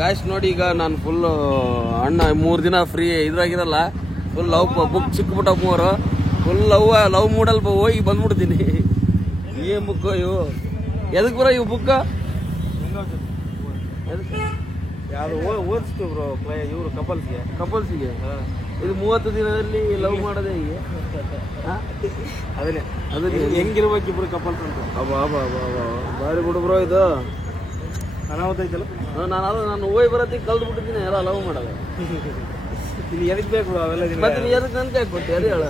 Guys ನೋಡಿ, ಈಗ ನಾನು ಫುಲ್ ಅಣ್ಣ 3 ದಿನ ಫ್ರೀ ಇದ್ರಾಗಿರಲ್ಲ, ಫುಲ್ ಲವ್ ಬುಕ್ ಸಿಕ್ಬಿಟ್ಟ 3 ಫುಲ್ ಲವ್ ಮೂಡಲ್ ಹೋಗಿ ಬಂದ್ಬಿಡ್ತೀನಿ. ಏನ್ ಬುಕ್ ಇವು? ಎದಕ್ ಬರೋ ಇವು ಬುಕ್? ಯಾವ್ದು ಓದಿಸ್ತೀವಿ ಬ್ರೋ ಇವರು ಕಪಲ್ಸ್ಗೆ ಇದು 30 ದಿನದಲ್ಲಿ ಲವ್ ಮಾಡೋದೇ ಹೀಗೆ. ಅದನ್ನ ಹೆಂಗಿರ್ಬೇಕು ಇಬ್ರು ಕಪಲ್ಸ್ ಅಂತ. ಬಾರಿ ಬಿಡು ಬ್ರೋ ಇದು. ಅನಾಹುತ ಐತಲ್ಲ, ನಾನು ಹೋಗಿ ಬರತ್ತಿ ಕಲ್ತು ಬಿಟ್ಟಿದ್ದೀನಿ ಎಲ್ಲ ಲವ್ ಮಾಡೋದು. ಇಲ್ಲಿ ಎದಕ್ ಬೇಕು ಅವೆಲ್ಲ? ಮತ್ತೆ ನೀ ಎದಕ್ ನನ್ ಕೈ ಕೊಟ್ಟೆ ಅದೇ ಹೇಳ.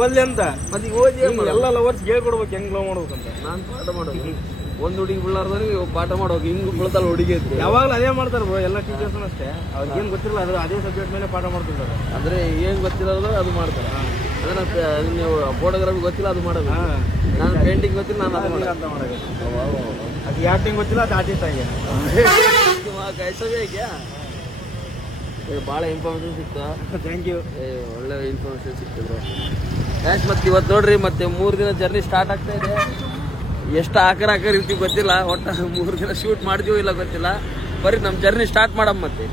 ಓದ್ಲಿ ಅಂತ ಮತ್ತೆ ಈಗ ಓದಿ ಎಲ್ಲ ಲವರ್ಸ್ ಹೇಳ್ಕೊಡ್ಬೇಕು ಹೆಂಗ್ ಲವ್ ಮಾಡ್ಬೇಕಂತ. ನಾನ್ ಪಾಠ ಮಾಡೋದು, ಒಂದ್ ಹುಡುಗಿ ಬೀಳಾರ್ದವ್ರಿಗೆ ಪಾಠ ಮಾಡೋಕೆ ಹಿಂಗ್ ಬೀಳ್ತಾಳ ಹುಡುಗಿ ಐತಿ. ಯಾವಾಗ್ಲೂ ಅದೇ ಮಾಡ್ತಾರ ಬ್ರೋ ಎಲ್ಲ ಟೀಚರ್ಸ್ ಅಷ್ಟೇ. ಅವ್ರಿಗೆ ಏನ್ ಗೊತ್ತಿರಲ್ಲ ಅದು ಅದೇ ಸಬ್ಜೆಕ್ಟ್ ಮೇಲೆ ಪಾಠ ಮಾಡ್ತಿರ್ತಾರೆ. ಅಂದ್ರೆ ಏನ್ ಗೊತ್ತಿರೋದು ಅದು ಮಾಡ್ತಾರೆ. ಅಂದ್ರೆ ನೀವು ಫೋಟೋಗ್ರಫಿ ಗೊತ್ತಿಲ್ಲ ಅದು ಮಾಡೋದು, ನಾನು ಪೇಂಟಿಂಗ್ ಗೊತ್ತಿಲ್ಲ ನಾನು ಅದು ಅಂತ ಮಾಡೋದು. ಅದು ಆಕ್ಟಿಂಗ್ ಗೊತ್ತಿಲ್ಲ ಅದು ಆರ್ಟಿಸ್ಟ್ ಆಗಿ ಭಾಳ ಇನ್ಫಾರ್ಮೇಶನ್ ಸಿಕ್ತಾ. Thank you. ಒಳ್ಳೆ ಇನ್ಫಾರ್ಮೇಶನ್ ಸಿಕ್ತಿದ್ರು. ಮತ್ತೆ ಇವತ್ತು ನೋಡ್ರಿ, ಮತ್ತೆ 3 ದಿನ ಜರ್ನಿ ಸ್ಟಾರ್ಟ್ ಆಗ್ತಾ ಇದೆ. ಎಷ್ಟು ಆಕರ ಇರ್ತೀವಿ ಗೊತ್ತಿಲ್ಲ, ಒಟ್ಟು 3 ದಿನ ಶೂಟ್ ಮಾಡ್ತೀವೋ ಇಲ್ಲ ಗೊತ್ತಿಲ್ಲ. ಬರೀ ನಮ್ಮ ಜರ್ನಿ ಸ್ಟಾರ್ಟ್ ಮಾಡಮ್. ಮತ್ತೆ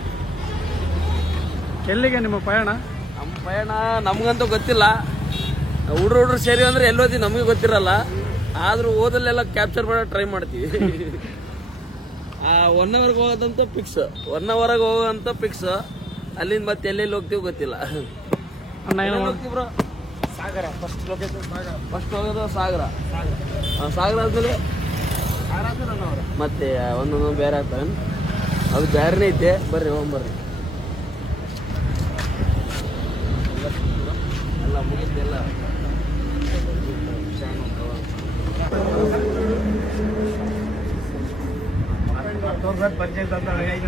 ಎಲ್ಲಿಗೆ ನಿಮ್ಮ ಪಯಣ? ನಮ್ಮ ಪಯಣ ನಮ್ಗಂತೂ ಗೊತ್ತಿಲ್ಲ. ಹುಡ್ರು ಸೇರಿ ಅಂದ್ರೆ ಎಲ್ಲೋದಿ ನಮಗೆ ಗೊತ್ತಿರಲ್ಲ. ಆದ್ರೂ ಓದಲ್ಲೆಲ್ಲ ಕ್ಯಾಪ್ಚರ್ ಮಾಡೋ ಟ್ರೈ ಮಾಡ್ತೀವಿ. 1 ಅವರ್ಗೆ ಹೋಗೋದಂತ ಫಿಕ್ಸ್, 1 ಅವರ್ಗೆ ಹೋಗೋಂತ ಫಿಕ್ಸ್. ಅಲ್ಲಿಂದ ಮತ್ತೆ ಎಲ್ಲೆಲ್ಲಿ ಹೋಗ್ತೀವಿ ಗೊತ್ತಿಲ್ಲ. ಹೋಗ್ತೀವ್ರ ಸಾಗರ ಫಸ್ಟ್ ಲೊಕೇಶನ್. ಫಸ್ಟ್ ಹೋಗೋದು ಸಾಗರ. ಸಾಗರ ಆದ್ಮೇಲೆ ಮತ್ತೆ ಒಂದೊಂದು ಬೇರೆ ಆಗ್ತಾರೆ. ಅದು ಬೇರೆನೇ ಐತೆ. ಬರ್ರಿ ಹೋಗ್ಬರ್ರಿ. ಎಲ್ಲ ಮುಗಿದ್ದೆಲ್ಲ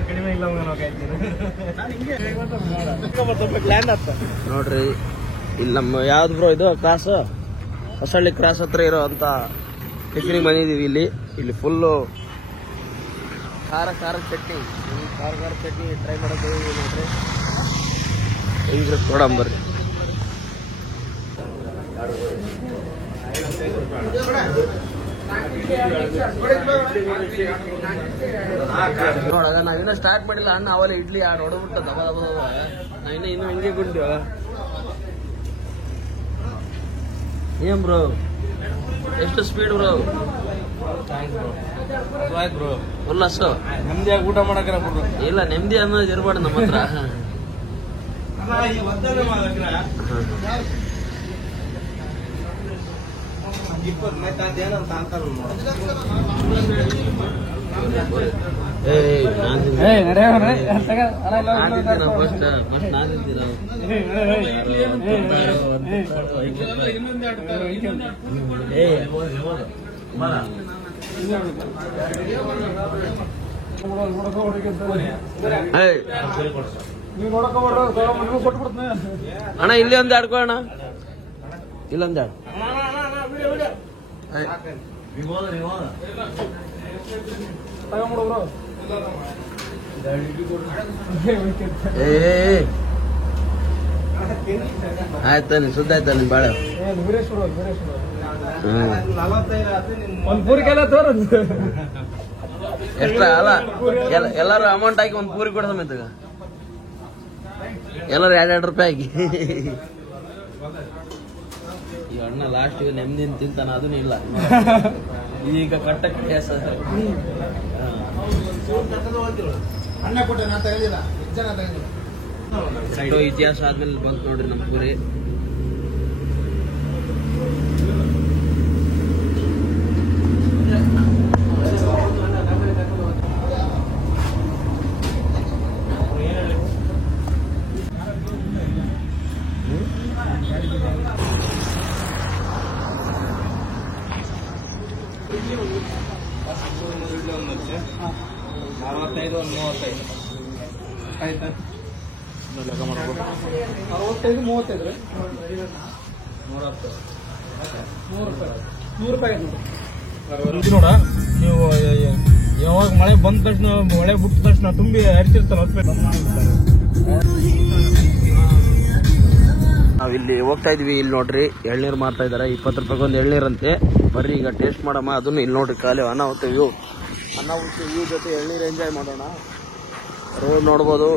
ಕಡಿಮೆ ಇಲ್ಲ ನೋಡ್ರಿ. ಇಲ್ಲಿ ನಮ್ಮ ಯಾವ್ದು ಬ್ರೋ ಇದು ಕ್ರಾಸ್, ಹೊಸಳ್ಳಿ ಕ್ರಾಸ್ ಹತ್ರ ಇರೋ ಅಂತ ಟಿಫಿನಿಗೆ ಬಂದಿದ್ದೀವಿ. ಇಲ್ಲಿ ಫುಲ್ಲು ಖಾರ ಚಟ್ನಿ ಟ್ರೈ ಮಾಡೋದು ನೋಡ್ರಿ. ಹೆಂಗ್ರಿ ನೋಡಂಬರ್ರಿ. ನೋಡಾಗ ನಾವಿನ್ನ ಸ್ಟಾರ್ಟ್ ಮಾಡಿಲ್ಲ. ಅಣ್ಣ ಅವಲ್ಲ ಇಡ್ಲಿ ಹೊಡಬಿಟ್ಟ ದಬ ನಾವಿನ್ನ ಇನ್ನು ಹಿಂಗೆ ಗುಂಡು. ಏನ್ ಬ್ರೋ ಎಷ್ಟು ಸ್ಪೀಡ್ ಬ್ರೋ? ಉಲ್ಲಾಸ ನೆಮ್ಮದಿಯಾಗಿ ಊಟ ಮಾಡಕ್ರ ಇಲ್ಲ, ನೆಮ್ಮದಿ ಅನ್ನೋದು ಇರ್ಬಾರ್ದು ನಮ್ಮ ಹತ್ರ. ಅಣ್ಣ ಇಲ್ಲಿ ಒಂದು ಆಡ್ಕೋಣ, ಇಲ್ಲೊಂದು ಆಡ್. ಆಯ್ತಾ ನೀನ್ ಸುದ್ದ ಆಯ್ತಾ ನಿನ್ ಬಾಳ ಎಷ್ಟ್ರ ಅಲ್ಲ ಎಲ್ಲಾರು ಅಮೌಂಟ್ ಹಾಕಿ ಒಂದ್ ಪೂರಿ ಕೊಡ ಸಮೇತ ಎಲ್ಲಾರು 2 ರೂಪಾಯಿ ಹಾಕಿ. ಈ ಅಣ್ಣ ಲಾಸ್ಟ್ ನೆಮ್ಮದಿ ತಿಂತಾನ, ಅದನ್ನು ಇಲ್ಲ ಈಗ ಕಟ್ಟಕ್ಕೆ ಕೇಸ. ಇತಿಹಾಸ ಆದ್ಮೇಲೆ ಬಂತು ನೋಡ್ರಿ ನಮ್ ಪೂರಿ. ಆಯ್ತಾ 65 35 100 ರೂಪಾಯಿ ನೋಡ. ನೀವು ಯಾವಾಗ ಮಳೆ ಬಂದ ತಕ್ಷಣ, ಮಳೆ ಬಿಟ್ಟ ತಕ್ಷಣ ತುಂಬಿ ಹರಿತಿರ್ತಾರ. ನಾವಿಲ್ಲಿ ಹೋಗ್ತಾ ಇದ್ವಿ. ಇಲ್ಲಿ ನೋಡ್ರಿ ಎಳ್ನೀರು ಮಾರ್ತಾ ಇದಾರೆ. 20 ರೂಪಾಯಿಗೆ ಒಂದು ಎಳ್ನೀರಂತೆ. ಬರ್ರಿ ಈಗ ಟೇಸ್ಟ್ ಮಾಡಮ್ಮ. ಅದನ್ನು ಇಲ್ಲಿ ನೋಡ್ರಿ ಖಾಲಿ ಅನಾಹುತ ವ್ಯೂ ಅನ್ನ ಉಚ್ಚು ಈ ಜೊತೆ ಎಳ್ನೀರು ಎಂಜಾಯ್ ಮಾಡೋಣ. ರೋಡ್ ನೋಡ್ಬೋದು.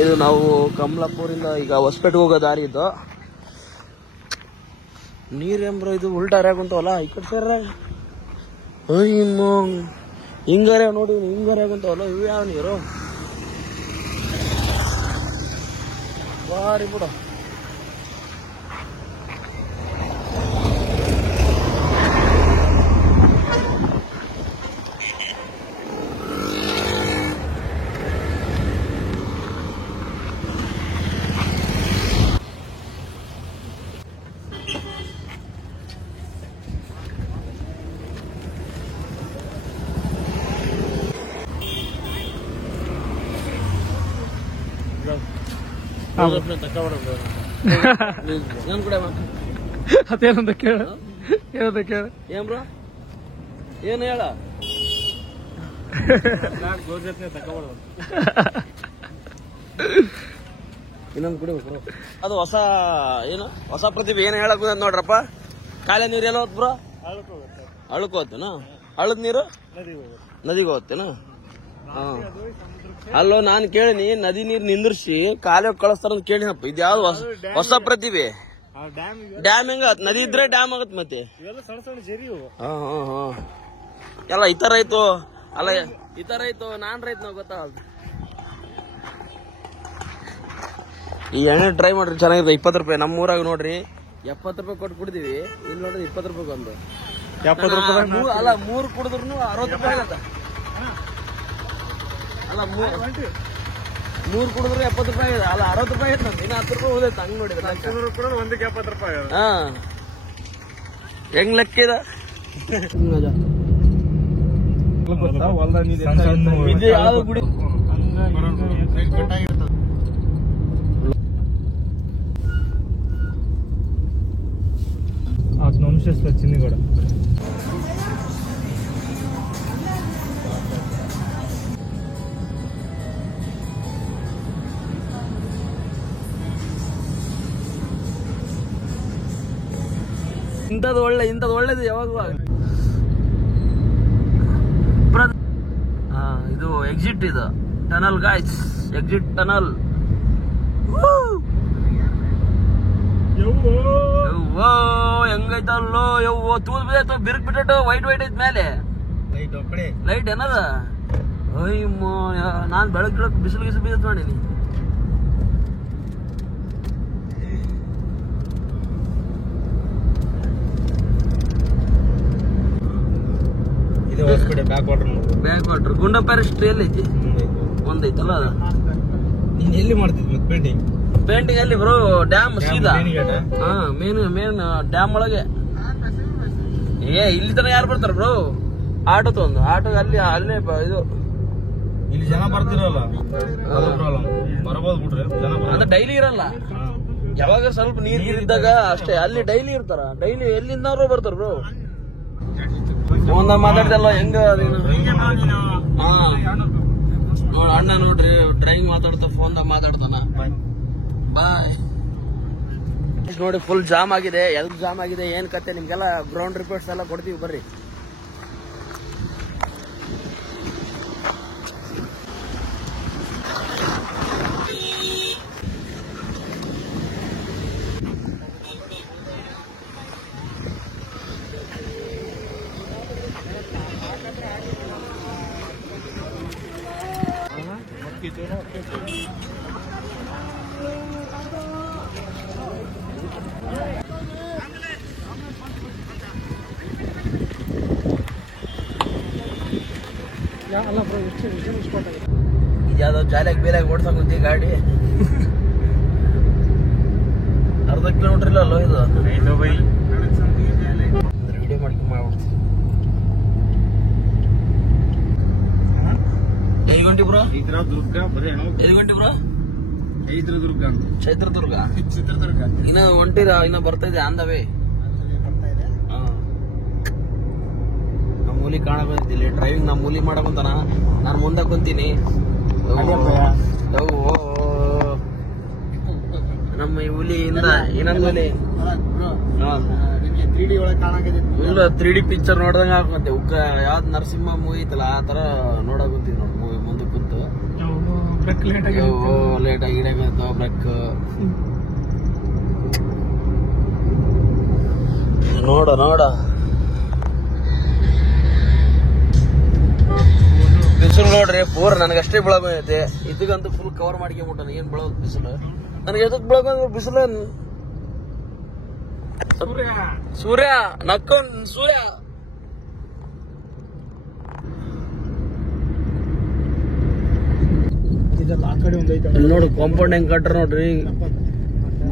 ಇದು ನಾವು ಕಮಲಾಪುರಿಂದ ಈಗ ಹೊಸಪೇಟೆಗೆ ಹೋಗೋ ದಾರಿ ಇದ್ದು. ನೀರೇಂಬ್ರೋ ಇದು ಉಲ್ಟಾ ಹರಿಯಾಗುಂತವಲ್ಲ ಈ ಕಡೆ ಸೇರ ಹಿಂಗಾರೆ ನೋಡಿ ಹಿಂಗಾರಿಯಾಗುಂತವಲ್ಲ ಇವು ಯಾವ ನೀರು ಬಾರಿ ಬಿಡು. ಅದೇನಂತ ಕೇಳ ಏನಂತ ಕೇಳ ಏನ್ ಬ್ರೋ ಏನು ಹೇಳ ಇನ್ನೊಂದು ಕುಡಿಬೇಕು. ಅದು ಹೊಸ ಏನು ಹೊಸ ಪ್ರತಿಭೆ ಏನ್ ಹೇಳಕ್ ನೋಡ್ರಪ್ಪ. ಕಾಲೇ ನೀರು ಎಲ್ಲ ಹೋತ್ ಬ್ರೋ ಹಳ್ಳಕ್ ಹೋಗ್ತೇನ ಹಳ್ಳದ ನೀರು ನದಿಗೆ ಹೋಗ್ತೇನ. ಹಾ ಅಲ್ಲೋ ನಾನು ಕೇಳಿನಿ ನದಿ ನೀರು ನಿಂದ್ರಿಸಿ ಕಾಲೇ ಕಳಿಸ್ತಾರ ಅಂತ ಕೇಳಿನಪ್ಪ. ಇದ್ಯಾವ್ದು ಹೊಸ ಪ್ರತಿಭೆ. ಡ್ಯಾಮ್ ಹೆಂಗ ನದಿ ಇದ್ರೆ ಡ್ಯಾಮ್ ಆಗತ್ ಮತ್ತೆ. ಎಲ್ಲ ಈ ತರ ಆಯ್ತು ಅಲ್ಲ ಈ ತರ ಆಯ್ತು. ನಾನ್ ರೈತ ನಾವು ಗೊತ್ತಾಗಲ್ಲ. ಈ ಎಣ್ಣೆ ಟ್ರೈ ಮಾಡ್ರಿ ಚೆನ್ನಾಗಿದೆ. 20 ರೂಪಾಯಿ. ನಮ್ಮ ಊರಾಗ ನೋಡ್ರಿ 70 ರೂಪಾಯಿ ಕೊಟ್ಟು ಕುಡಿದೀವಿ. ಇಲ್ಲಿ ನೋಡ್ರಿ 20 ರೂಪಾಯಿ ಒಂದು 70 ರೂಪಾಯಿ ಅಲ್ಲ 3 ಕುಡಿದ್ರು 60 ರೂಪಾಯಿ ಆಗತ್ತ. ಅಲ್ಲ 3 ಕುಡಿದ್ರು 70 ರೂಪಾಯಿ ಆಗಿದೆ. ಅಲ್ಲ 60 ರೂಪಾಯಿ ಆಯ್ತು. ಇನ್ನು 10 ರೂಪಾಯಿ ಉಳಿದೈತೆ ಹಂಗ್ ನೋಡಿದ್ರೆ. ಒಂದಕ್ಕೆ 70 ರೂಪಾಯಿ. ಹಾ ಹೆಂಗ್ ಲೆಕ್ಕ ಇದೆ. ಇದು ಯಾವ ಗುಡಿ ವಂಶಸ್ಥ ಚಿನ್ನಿಗೌಡ. ಇಂಥದ್ದು ಒಳ್ಳೇದು ಯಾವಾಗಲೂ. ಇದು ಎಕ್ಸಿಟ್ ಇದು ಟನಲ್ ಗಾಯ್ಸ್. Exit tunnel. ಹೆಂಗೈತಲ್ಲೋ ಯವ್ವೋ ತೂಲ್ ಬಿದ್ದೈತು ಬಿರುಕ್ ಬಿಟ್ಟು ವೈಟ್ ಐತ್ ಮೇಲೆ ಲೈಟ್ ಏನದ. ಅಯ್ಯಮ್ಮ ನಾನ್ ಬೆಳಗ್ಗೆ ಬಿಸಿಲು ಬಿದ್ದೈತ್ ಮಾಡೀನಿ. ಬ್ಯಾಕ್ ವಾಟರ್ ಗುಂಡಪ್ಯಾರಿಸ್ಟ್ ಎಲ್ಲೈತಿ ಒಂದೈತಲ್ಲ. ಅದ ನೀನ್ ಎಲ್ಲಿ ಮಾಡ್ತಿದ್ವಿ ಪೇಂಟಿಂಗ್ ಅಲ್ಲಿ ಬ್ರೋ ಡ್ಯಾಮ್ ಸೀದಾ. ಹಾ ಮೇನ್ ಡ್ಯಾಮ್ ಒಳಗೆ. ಇಲ್ಲಿ ತನ ಯಾರು ಬರ್ತಾರ ಬ್ರೋ. ಆಟೋ ತೊಂದು ಆಟೋ ಅಲ್ಲೇ ಇದು ಇಲ್ಲಿ ಜನ ಬರ್ತಿರಲ್ಲ ಬರ್ಬೋದು ಬಿಡ್ರಿ. ಅಂದ್ರೆ ಡೈಲಿ ಇರಲ್ಲ. ಯಾವಾಗ ಸ್ವಲ್ಪ ನೀರ್ ಇದ್ದಾಗ ಅಷ್ಟೇ. ಅಲ್ಲಿ ಡೈಲಿ ಇರ್ತಾರ. ಡೈಲಿ ಎಲ್ಲಿಂದವ್ರು ಬರ್ತಾರ ಬ್ರೋ. ಫೋನ್ ಮಾತಾಡ್ತಲ್ಲ ಹೆಂಗ ಹಾ ನೋಡ್ ಅಣ್ಣ ನೋಡ್ರಿ ಡ್ರೈವಿಂಗ್ ಮಾತಾಡ್ತ ಫೋನ್ದಾಗ ಮಾತಾಡ್ತಾನ. ಬಾಯ್. ನೋಡಿ ಫುಲ್ ಜಾಮ್ ಆಗಿದೆ. ಎಲ್ರು ಜಾಮ್ ಆಗಿದೆ ಏನ್ ಕತೆ ನಿಮ್ಗೆಲ್ಲ ಗ್ರೌಂಡ್ ರಿಪೋರ್ಟ್ಸ್ ಎಲ್ಲ ಕೊಡ್ತೀವಿ ಬರ್ರಿ. ಯಾವ್ದೋ ಜಾಲಿಯಾಗಿ ಬೇಲಾಗಿ ಓಡ್ಸಕ್ ಕುಂತಿ ಗಾಡಿ. ಅರ್ಧ ಕಿಲೋಮೀಟರ್ ಇಲ್ಲ ಅಲ್ಲೋ ಇದು. ವಿಡಿಯೋ ಮಾಡ್ಕೊಂಡು ಮಾಡ್ಬಿಡ್ತೀವಿ. ಎಲ್ಲಿ ಗಂಟೆ ಬ್ರೋ? ಎಲ್ಲಿ ಗಂಟೆ ಬ್ರೋ? ಚಿತ್ರದುರ್ಗ. ಇನ್ನ ಹೊಂಟಿರ ಇನ್ನ ಬರ್ತಾ ಇದೆ ಆನ್ ದ ವೇ. ನಮ್ಮ ಮೂಲಿ ಕಾಣ ಬಂದಿಲ್ಲ. ಡ್ರೈವಿಂಗ್ ನಮ್ಮ ಮೂಲಿ ಮಾಡಕಂತಾನ. ನಾನು ಮುಂದೆ ಕುಂತೀನಿ. ನಮ್ಮ ಈ ಹುಲಿಯಿಂದ ಇನ್ನೊಂದು ಹುಲಿ 3D ಒಳಗೆ ಕಾಣಕತ್ತೈತಿ. ಇಲ್ಲ 3D ಪಿಕ್ಚರ್ ನೋಡ್ದಂಗ ಹಾಕಂತೆ ಯಾವ್ದು ನರಸಿಂಹ ಮೂವಿ ಐತಲ್ಲ ಆ ತರ ನೋಡಕಂತೀವಿ ನೋಡಿ ಮೂವಿ ಮುಂದೆ ಕುಂತು ಲೇಟ್ ಆಗಿ ಬ್ರೇಕ್ ನೋಡ ಬಿಸಿಲು ನೋಡ್ರಿ ಪೂರ್ ನನಗಷ್ಟೇ ಬೆಳಗೈತೆ ಇದಕ್ಕಂತೂ ಫುಲ್ ಕವರ್ ಮಾಡ್ಕೊಂಬಿಟ್ಟಾನ ಏನ್ ಬೆಳೋದು ಬಿಸಿಲು ನನಗೆ ಎದಕ್ ಬೆಳಗ ಬಿಸಿಲು ಸೂರ್ಯ ನಕ್ಕೊಂಡ್ ಸೂರ್ಯ ಇದೆಲ್ಲ ಆ ಕಡೆ ಒಂದೈತೆ ನೋಡು ಕಾಂಪೌಂಡ್ ಹೆಂಗ್ ಕಟ್ರ ನೋಡ್ರಿ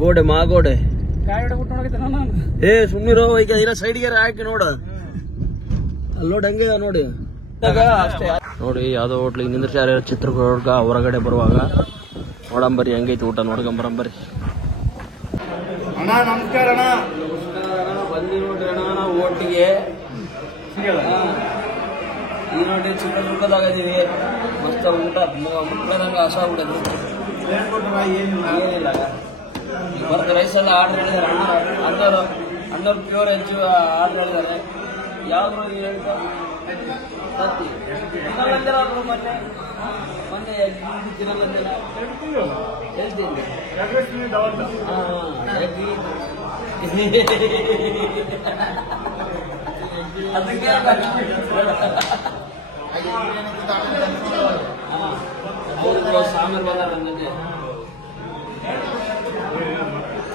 ಗೋಡೆ ಮಾಗೋಡೆ ಸುಮ್ನಿರೋ ಈಗ ಇರೋ ಸೈಡ್ಗೆ ಹಾಕಿ ನೋಡ ಅಲ್ಲಿ ನೋಡಿ ಹಂಗೆ ನೋಡಿ ಅಷ್ಟೇ ನೋಡಿ ಯಾವ್ದೋ ಹೋಟ್ಲಿಗೆ ನಿಂದ್ರಿಸಿ ಚಿತ್ರದುರ್ಗ ಹೊರಗಡೆ ಬರುವಾಗ ನೋಡಂಬರಿ ಹೆಂಗೈತಿ ಊಟ ನೋಡ್ಕೊಂಬರಂಬರಿ. ಅಣ್ಣ ನಮಸ್ಕಾರ ಅಣ್ಣ. ಬಂದಿ ನೋಡ್ರಿ ಅಣ್ಣ ನಾವು ಒಟ್ಟಿಗೆ ಈ ನೋಡಿ ಚಿತ್ರದುರ್ಗದಾಗ ಇದೀವಿ ಮಸ್ತ್ ಊಟ ಮುಟ್ಲದಂಗ ಹಸ ಊಟದ ಏನಿಲ್ಲ ಬರ್ತ ರೈಸ್ ಎಲ್ಲ ಆರ್ಡರ್ ಹೇಳಿದಾರೆ ಅಣ್ಣವ್ರು ಪ್ಯೂರ್ ಹೆಚ್ಚು ಆರ್ಡರ್ ಹೇಳಿದ್ದಾರೆ ಯಾವ್ದು ಹೇಳ್ತಾರೆ ತತ್ತಿ ಮೊನ್ನೆ ತಿನ್ನಲ್ಲ ಹೇಳ್ತೀನಿ ಸಾಂಬಾರ್ ಬಂದಾರ ನನಗೆ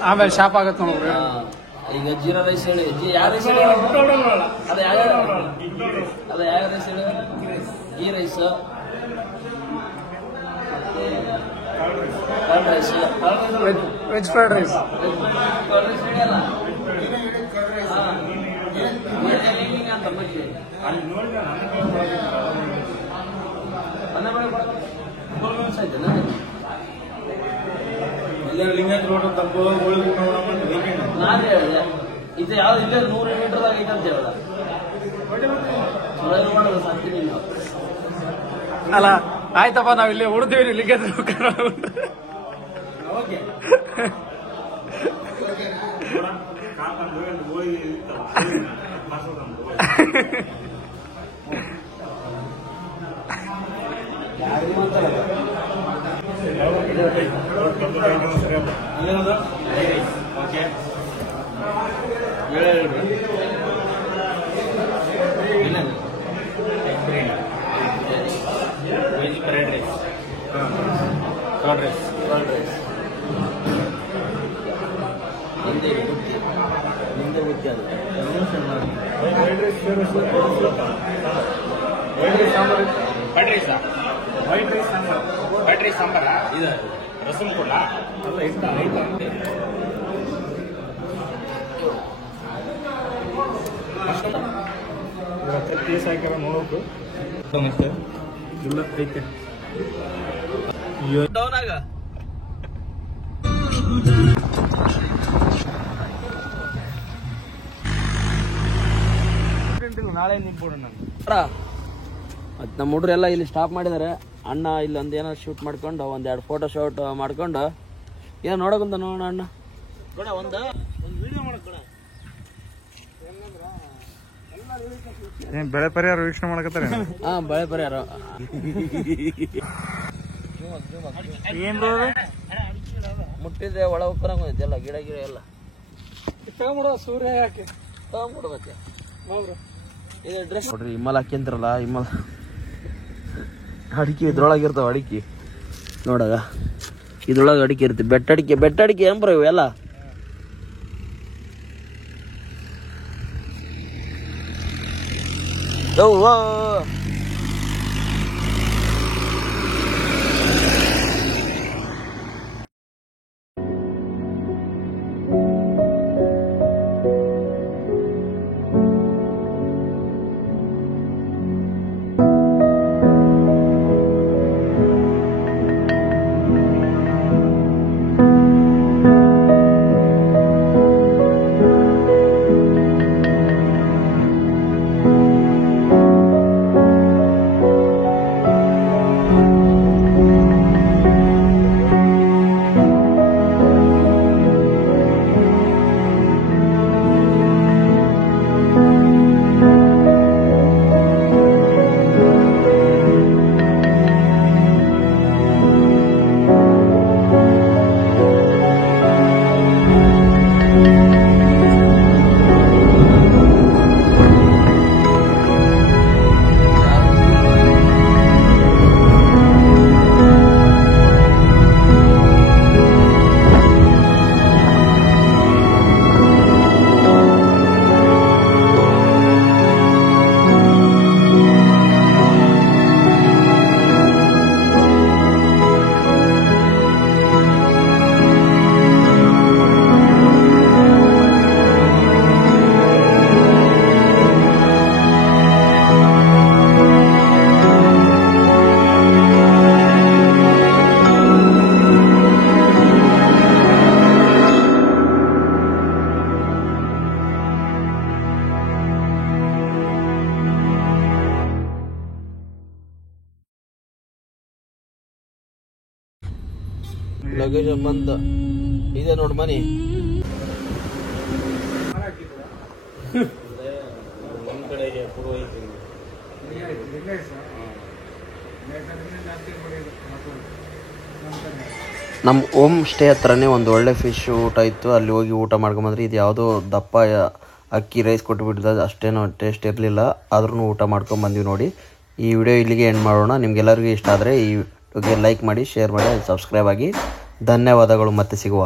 ಆಮೇಲೆ ಶಾಪ್ ಆಗತ್ತೆ ನೋಡ್ರಿ. ಈಗ ಜೀರಾ ರೈಸ್ ಹೇಳಿ ಯಾವ ರೈಸ್ ಹೇಳಿ ಅದ ಯಾವ ರೈಸ್ ಹೇಳಿ ghee rice curd rice veg fried rice ಹೇಳಿಯಲ್ಲ ಅಂತ ಮಜ್ಜಿಗೆ ಲಿಂಗಾಯತ್ ರೋಡ್ ನಾನು ಹೇಳಿದೆ ಇದು ಯಾವ್ದು ಇಲ್ಲೇ 100 ಮೀಟರ್ದಾಗ ಐತೆ ಅಂತ ಹೇಳ ಮಾಡೋದು ಸಾಕ್ತೀನಿ ನಾವು ಅಲ್ಲ ಆಯ್ತಪ್ಪ ನಾವ್ ಇಲ್ಲಿ ಉಳಿದೀವಿ Lingayat okay veg fried rice curd rice ನಿಂದೆ ಬುದ್ಧಿ ಅದು ವೈಟ್ ರೈಸ್ ಸಾಂಬಾರ ಇದು ರಸಂ ಕೊಡ್ಲ ಅಲ್ಲ ಇಷ್ಟ ಆಯ್ತಾ ಪೀಸ್ ಹಾಕ್ಯಾರ ನೋಡೋಕು ನಮಸ್ತೆ ಇಲ್ಲ ಐತೆ ಡೌನ್ ಆಗ ನಾಳೆ ನಿಂತ್ಬಿಡೋಣ ಮತ್ತು ನಮ್ಮ ಹುಡ್ರೆಲ್ಲ ಇಲ್ಲಿ ಸ್ಟಾಪ್ ಮಾಡಿದ್ದಾರೆ. ಅಣ್ಣ ಇಲ್ಲಿ ಒಂದು ಏನೋ ಶೂಟ್ ಮಾಡ್ಕೊಂಡು ಒಂದೆರಡು ಫೋಟೋ ಶೂಟ್ ಮಾಡ್ಕೊಂಡು ಏನೋ ನೋಡೋಕಂತ ನೋಡೋಣ ಅಣ್ಣ ಒಂದು ವಿಡಿಯೋ ಮಾಡೋಣ. ಬೆಳೆ ಪರಿಹಾರ ವೀಕ್ಷಣೆ ಮಾಡಕತ್ತಾರೆ. ಹಾಂ ಬೆಳೆ ಪರಿಹಾರ ಮುಟ್ಟಿದ್ರೆ ಒಳ ಉಕ್ಕರಂಗೈತೆ ಎಲ್ಲ ಗಿಡ ಎಲ್ಲ ತಗೊಂಬಿಡುವ ಸೂರ್ಯ ಯಾಕೆ ತಗೊಂಡ್ಬಿಡ್ಬೇಕು. ಇದು ಡ್ರೆಸ್ ನೋಡ್ರಿ ಹಿಮ್ಮಲ್ ಹಾಕ್ಯಂತಾರಲ್ಲ ಹಿಮ್ಮಲ್ ಅಡಿಕೆ ಇದ್ರೊಳಗಿರ್ತಾವ ಅಡಿಕೆ ನೋಡಾಗ ಇದ್ರೊಳಗೆ ಅಡಿಕೆ ಇರುತ್ತೆ ಬೆಟ್ಟಡಿಕೆ ಏನ್ ಬರೋ ಇವೆಲ್ಲ ಲೊಕೇಶನ್ ಬಂದು ಇದೆ ನೋಡಿ ಮನಿ. ನಮ್ಮ ಹೋಮ್ ಸ್ಟೇ ಹತ್ರನೇ ಒಂದು ಒಳ್ಳೆ ಫಿಶ್ ಊಟ ಇತ್ತು. ಅಲ್ಲಿ ಹೋಗಿ ಊಟ ಮಾಡ್ಕೊಂಬಂದ್ರೆ ಇದು ಯಾವುದೋ ದಪ್ಪ ಅಕ್ಕಿ ರೈಸ್ ಕೊಟ್ಟುಬಿಟ್ಟಿದ್ದು, ಅಷ್ಟೇನೋ ಟೇಸ್ಟ್ ಇರಲಿಲ್ಲ. ಆದ್ರೂ ಊಟ ಮಾಡ್ಕೊಂಬಂದ್ವಿ ನೋಡಿ. ಈ ವಿಡಿಯೋ ಇಲ್ಲಿಗೆ ಎಂಡ್ ಮಾಡೋಣ. ನಿಮ್ಗೆಲ್ಲರಿಗೂ ಇಷ್ಟ ಆದರೆ ಈ ವಿಡಿಯೋಗೆ ಲೈಕ್ ಮಾಡಿ, ಶೇರ್ ಮಾಡಿ, ಸಬ್ಸ್ಕ್ರೈಬ್ ಆಗಿ. ಧನ್ಯವಾದಗಳು. ಮತ್ತೆ ಸಿಗುವ.